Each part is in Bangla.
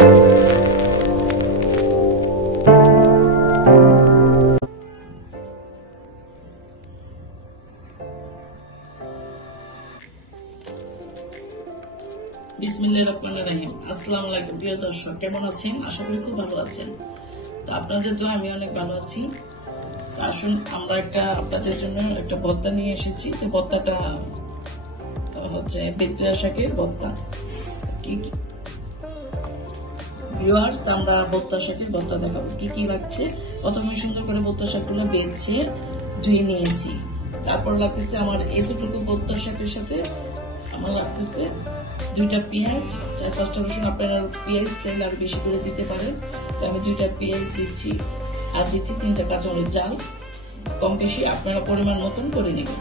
বিসমিল্লাহির রহমানির রহিম। আসসালামু আলাইকুম প্রিয় দর্শক, কেমন আছেন? আশা করি খুব ভালো আছেন। তো আপনাদের তো আমি অনেক ভালো আছি। আসুন আমরা আপনাদের জন্য একটা ভর্তা নিয়ে এসেছি। তো ভর্তাটা হচ্ছে বেতরা শাকের ভর্তা। ভিউয়ার্স, আমরা ভর্তা শাকের ভর্তা দেখাবো। কি কি লাগছে? প্রথমে সুন্দর করে ভর্তা শাকগুলো বেছে ধুয়ে নিয়েছি। তারপর লাগতেছে আমার এতটুকু ভর্তা শাকের সাথে আমার লাগতেছে 2টা পেঁয়াজ, 4-5টা রসুন। আপনারা পেঁয়াজ চাইলে আর বেশি করে দিতে পারেন। তো আমি 2টা পেঁয়াজ দিচ্ছি, আর দিচ্ছি 3টা কাঁচামরিচ। জাল কম বেশি আপনারা পরিমাণ মতন করে নেবেন।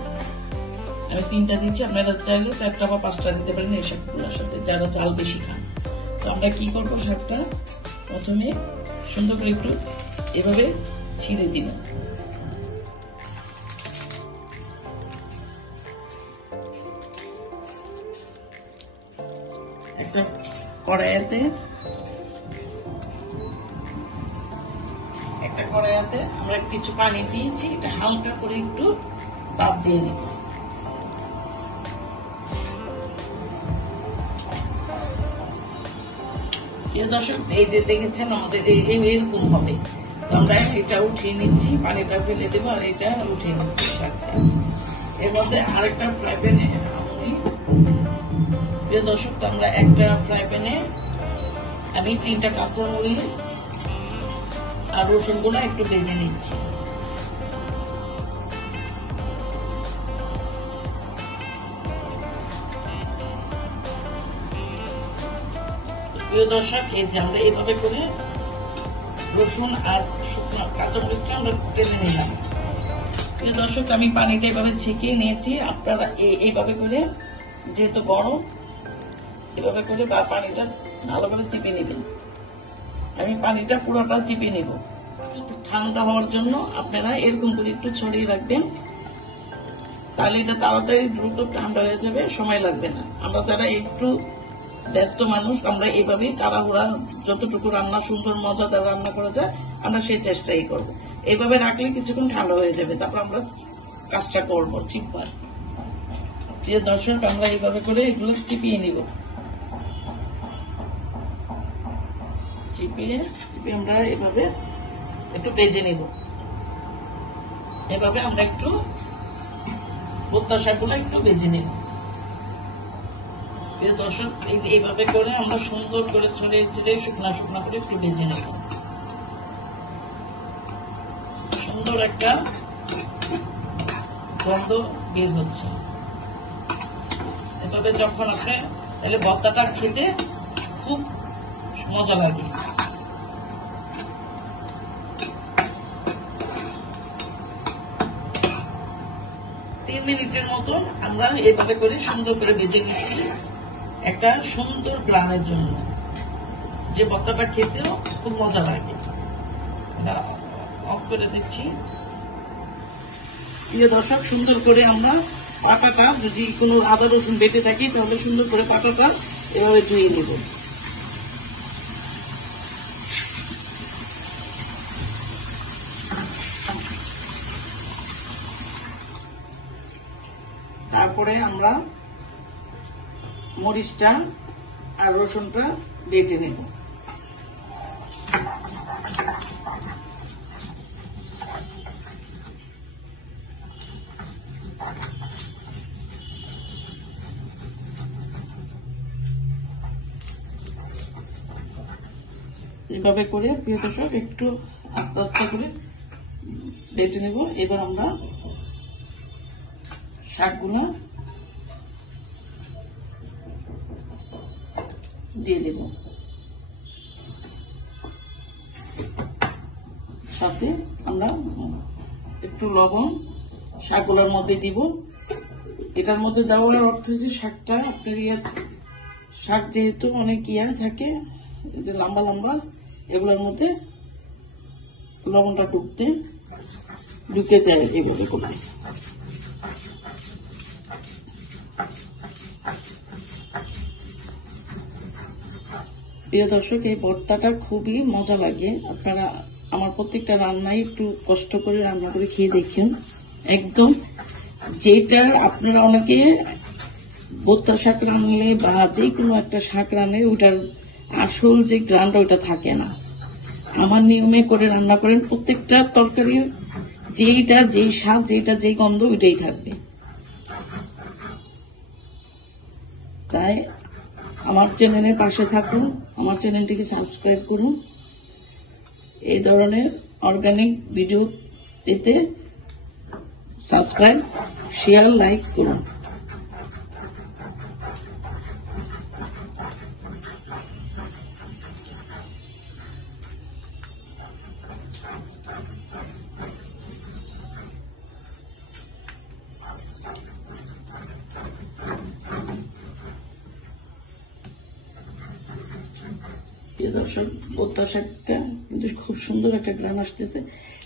আমি 3টা দিচ্ছি, আপনারা চাইলে 4টা বা 5টা দিতে পারেন এই শাকগুলোর সাথে, যারা চাল বেশি খান। তো আমরা কি করবো, শাকটা প্রথমে সুন্দর করে একটু এভাবে ছিঁড়ে দিব। একটা কড়াইতে আমরা কিছু পানি দিয়েছি, এটা হালকা করে একটু ভাপ দিয়ে নিব। দর্শক, এই যে দেখেছেন আমাদের এরকম হবে। তো আমরা এটা উঠিয়ে নিচ্ছি, পানিটা ফেলে দেবো, আর এটা উঠিয়ে নিচ্ছি। এর মধ্যে আরেকটা ফ্রাই প্যানে প্রিয় দর্শক, তো আমরা একটা ফ্রাই প্যানে আমি 3টা কাঁচামরিচ আর রসুন গুলো একটু ভেজে নিচ্ছি। প্রিয় দর্শক, এই যে আমরা এইভাবে করে রসুন আর শুকনো কাঁচামরিচটা আমরা ভেজে নিলাম। প্রিয় দর্শক, আমি পানিটা এভাবে ছেঁকে নিয়েছি। আপনারা এইভাবে করে, যেহেতু গরম, এভাবে করে বা পানিটা ভালো করে চিপে নেবেন। আমি পানিটা পুরোটা চিপে নেব। ঠান্ডা হওয়ার জন্য আপনারা এরকম করে একটু ছড়িয়ে রাখবেন, তাহলে এটা তাড়াতাড়ি দ্রুত ঠান্ডা হয়ে যাবে, সময় লাগবে না। আমরা যারা একটু ব্যস্ত মানুষ, আমরা এইভাবেই তাড়াহুড়া যতটুকু রান্না সুন্দর মজাদার রান্না করা যায় আমরা সেই চেষ্টাই করবো। এইভাবে রাখলে কিছুক্ষণ ঠান্ডা হয়ে যাবে, তারপর আমরা কাজটা করবো চিপবার। যে দর্শক, আমরা এইভাবে করে এগুলো চিপিয়ে নিব। চিপিয়ে আমরা এভাবে একটু ভেজে নিব। এভাবে আমরা একটু ভর্তা শাকগুলো একটু ভেজে নিব। দর্শক, এই যে এইভাবে করে আমরা সুন্দর করে ছড়িয়ে শুকনা শুকনা করে একটু ভেজে নেব। সুন্দর একটা গন্ধ বের হচ্ছে। এভাবে যখন আপনি, তাহলে ভর্তাটা খেতে খুব মজা লাগে। তিন মিনিটের মতন আমরা এইভাবে করে সুন্দর করে ভেজে নিচ্ছি, একটা সুন্দর গ্রানের জন্য, যে ভর্তাটা খেতেও খুব মজা লাগে। আমরা অফ করে দিচ্ছি। প্রিয় দর্শক, সুন্দর করে আমরা পাটাটা, যদি কোনো আদা রসুন বেটে থাকি তাহলে সুন্দর করে পাটাটা এভাবে ধুয়ে নেব। তারপরে আমরা মরিচটা আর রসুনটা বেটে নেব। এভাবে করে প্রিয় দর্শক একটু আস্তে আস্তে করে বেটে নেব। এবার আমরা শাকগুলো দিয়ে দেব, সাথে আমরা একটু লবণ শাকগুলোর মধ্যে দিব। এটার মধ্যে দেওয়ার অর্থ হচ্ছে শাকটা আপনার শাক যেহেতু অনেক থাকে, লম্বা লম্বা, এগুলোর মধ্যে লবণটা ঢুকে যায় এইভাবে করে। প্রিয় দর্শক, এই ভর্তাটা খুবই মজা লাগে। আপনারা আমার প্রত্যেকটা রান্নায় একটু কষ্ট করে রান্না করে খেয়ে দেখছেন। একদম যেটা আপনারা অনেকে ভর্তা শাক রান্নলে বা যে কোনো একটা শাক রান্নে ওটার আসল যে গ্রানটা ওটা থাকে না। আমার নিয়মে করে রান্না করেন, প্রত্যেকটা তরকারির যেইটা যেই স্বাদ, যেইটা যেই গন্ধ ওইটাই থাকবে। তাই আমার চ্যানেলের পাশে থাকুন, আমার চ্যানেলটিকে সাবস্ক্রাইব করুন। এই ধরনের অর্গানিক ভিডিও পেতে সাবস্ক্রাইব, শেয়ার, লাইক করুন। প্রিয় দর্শক, ভর্তা শাকটা কিন্তু খুব সুন্দর একটা গ্রাম আসতেছে।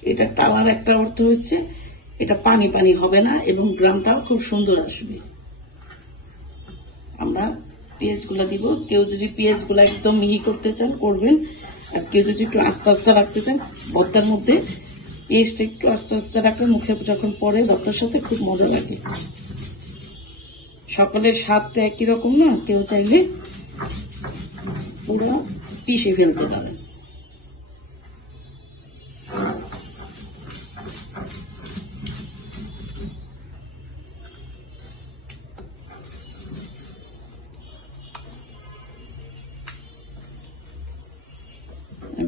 এটা কালার একটা অর্থ হচ্ছে এটা পানি পানি হবে না এবং গ্রামটাও খুব সুন্দর আসবে। আমরা পেঁয়াজগুলা দিব। কেউ যদি পেঁয়াজগুলা একদম মিহি করতে চান করবেন, আর কেউ যদি একটু আস্তে আস্তে রাখতে চান, ভর্তার মধ্যে পেঁয়াজটা একটু আস্তে আস্তে রাখলে মুখে যখন পড়ে ভর্তার সাথে খুব মজা লাগে। সকলের স্বাদ তো একই রকম না, কেউ চাইলে পুরো পিষে ফেলতে পারেন।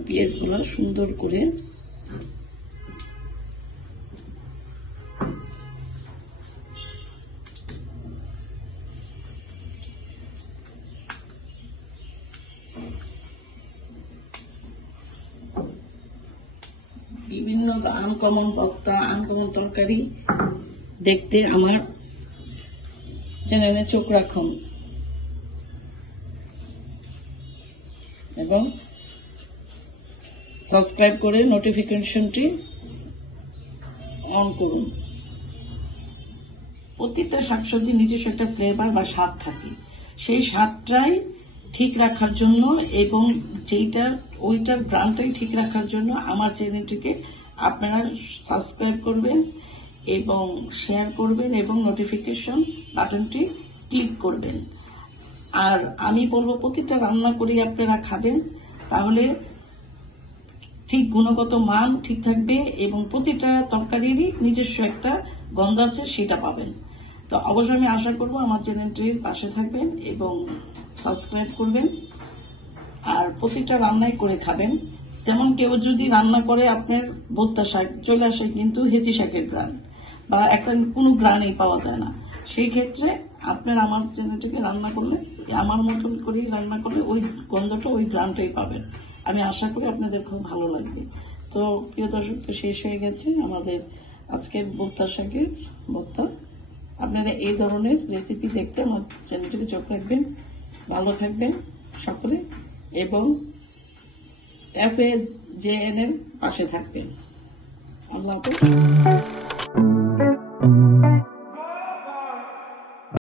পেঁয়াজগুলো সুন্দর করে বিভিন্ন আনকমন ভর্তা, আনকমন তরকারি দেখতে আমার চ্যানেলে চোখ রাখুন এবং সাবস্ক্রাইব করে নোটিফিকেশনটি অন করুন। প্রত্যেকটা শাকসবজি নিজস্ব একটা ফ্লেভার বা স্বাদ থাকে, সেই স্বাদটাই ঠিক রাখার জন্য এবং ওইটার ব্র্যান্ডটাই ঠিক রাখার জন্য আমার চ্যানেলটিকে আপনারা সাবস্ক্রাইব করবেন এবং শেয়ার করবেন এবং নোটিফিকেশন বাটনটি ক্লিক করবেন। আর আমি বলবো প্রতিটা রান্না করে আপনারা খাবেন, তাহলে ঠিক গুণগত মান ঠিক থাকবে এবং প্রতিটা তরকারিরই নিজস্ব একটা গন্ধ আছে, সেটা পাবেন। তো অবশ্যই আমি আশা করবো আমার চ্যানেলটির পাশে থাকবেন এবং সাবস্ক্রাইব করবেন আর প্রতিটা রান্নাই করে খাবেন। যেমন কেউ যদি রান্না করে আপনার ভর্তা শাক চলে আসে কিন্তু হেঁচি শাকের গ্রান বা একটা কোনো গ্রানই পাওয়া যায় না, সেই ক্ষেত্রে আপনার আমার চ্যানেলটিকে রান্না করলে আমার মতন করে রান্না করলে ওই গন্ধটা ওই গ্রানটাই পাবেন। আমি আশা করি আপনাদের খুব ভালো লাগবে। তো প্রিয় দর্শক, তো শেষ হয়ে গেছে আমাদের আজকের ভর্তা শাকের ভর্তা। আপনারা এই ধরনের রেসিপি দেখতে আমার চ্যানেলটিকে চোখ রাখবেন। ভালো থাকবেন সকলে এবং FAJN এর পাশে থাকবেন। আল্লাহ হাফেজ।